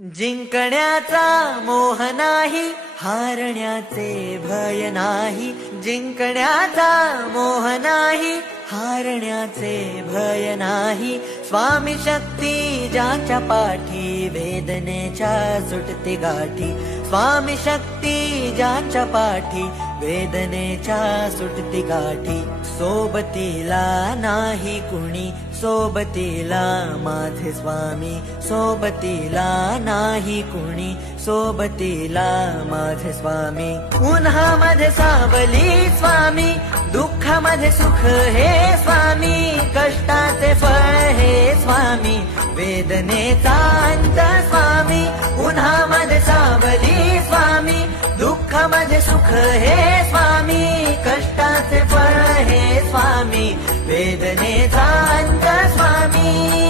जिंकण्याचा मोह नाही, हारण्याचे भय नाही. जिंकण्याचा मोह नाही, हारण्याचे भय नाही. स्वामी शक्ती ज्याच्या पाठी, वेदनेच्या सुटते गाठी. स्वामी शक्ती ज्याच्या पाठी, वेदनेच्या सुटती गाठी. सोबतीला नाही कुणी, सोबतीला माझे स्वामी. सोबतीला नाही कुणी, सोबतीला माझे स्वामी. उन्हामध्ये सावली स्वामी, दुःखामध्ये सुख हे स्वामी. कष्टाचे फळ हे स्वामी, वेदनेचा अंत स्वामी. उन्हामध्ये सावली स्वामी, दुःखामध्ये सुख हे स्वामी. कष्टाचे फळ हे स्वामी, वेदनेचा अंत स्वामी.